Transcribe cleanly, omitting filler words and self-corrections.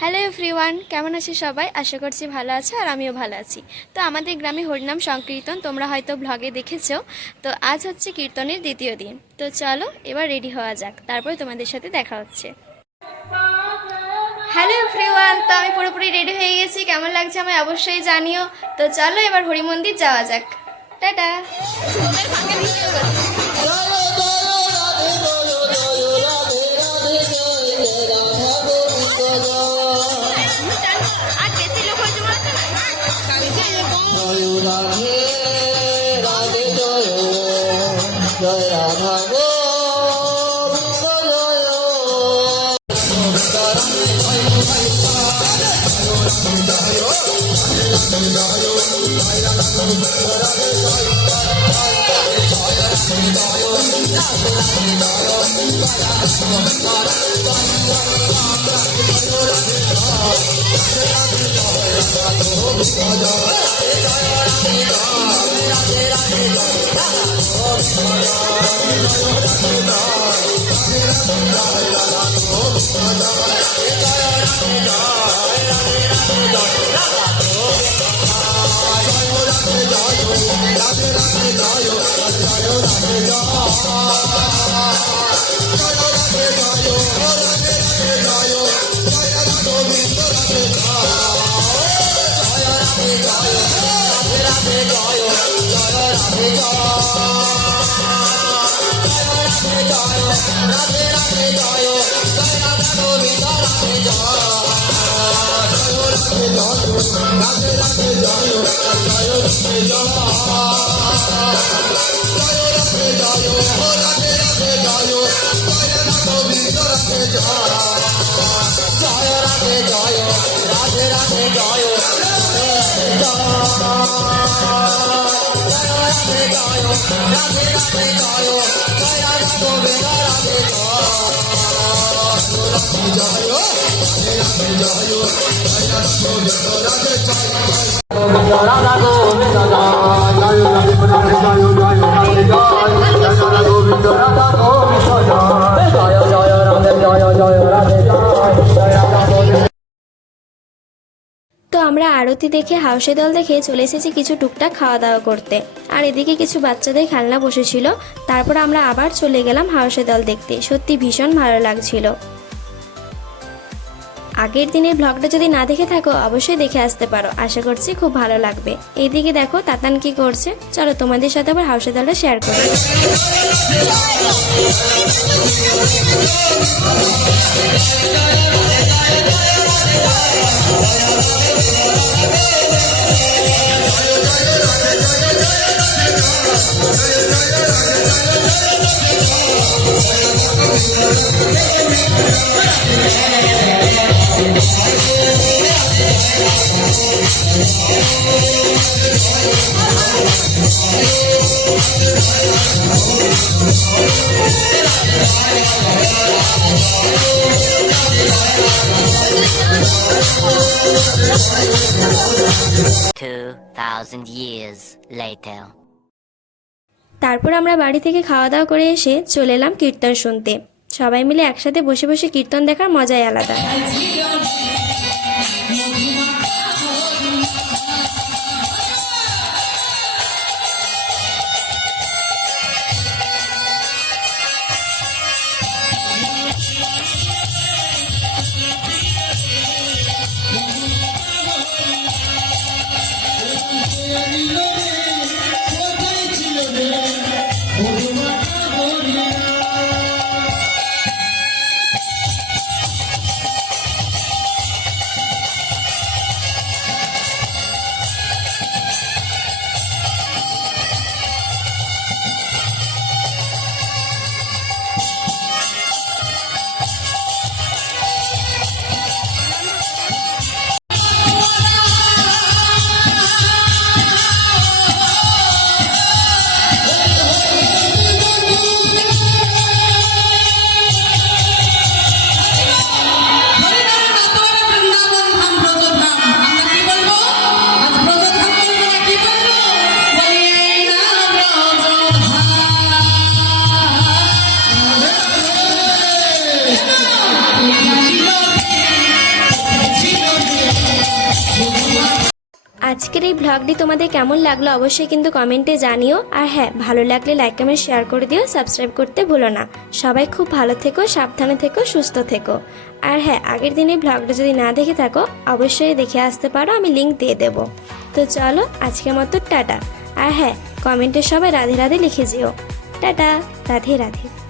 Hello everyone, কেমন আছো সবাই? আশা করছি ভালো আছো আর আমিও ভালো আছি। তো আমাদের গ্রামে হরিনাম সংকীর্তন তোমরা হয়তো ব্লগে দেখেছো। তো আজ হচ্ছে কীর্তনের দ্বিতীয় দিন। তো চলো এবার রেডি হওয়া যাক, তারপর তোমাদের সাথে দেখা হচ্ছে। হ্যালো এভরিওয়ান, তো আমি পুরোপুরি রেডি হয়ে গেছি। কেমন লাগছে আমায় অবশ্যই জানিও। তো চলো এবার হরি মন্দির যাওয়া যাক। টাটা। আর বেশি লোক হয়েছে তো আমরা আরতি দেখে হাউসে দল দেখে চলে এসেছি কিছু টুকটাক খাওয়া দাওয়া করতে। আর এদিকে কিছু বাচ্চাদের খেলনা বসেছিল। তারপর আমরা আবার চলে গেলাম হাউসে দল দেখতে। সত্যি ভীষণ ভালো লাগছিল। আগের দিনের ব্লগটা যদি না দেখে থাকো অবশ্যই দেখে আসতে পারো, আশা করছি খুব ভালো লাগবে। এইদিকে দেখো তাতান কি করছে, চলো তোমাদের সাথে আবার হাউসে দলটা শেয়ার করি। তারপর আমরা বাড়ি থেকে খাওয়া দাওয়া করে এসে চলে এলাম কীর্তন শুনতে। সবাই মিলে একসাথে বসে বসে কীর্তন দেখার মজাই আলাদা। আজকের এই ব্লগটি তোমাদের কেমন লাগলো অবশ্যই কিন্তু কমেন্টে জানিও। আর হ্যাঁ, ভালো লাগলে লাইক কমেন্ট শেয়ার করে দিও, সাবস্ক্রাইব করতে ভুলো না। সবাই খুব ভালো থেকো, সাবধানে থেকো, সুস্থ থেকো। আর হ্যাঁ, আগের দিনে ব্লগটা যদি না দেখে থাকো অবশ্যই দেখে আসতে পারো, আমি লিংক দিয়ে দেবো। তো চলো আজকের মতো টাটা। আর হ্যাঁ, কমেন্টে সবাই রাধে রাধে লিখে যেও। টাটা, রাধে রাধে।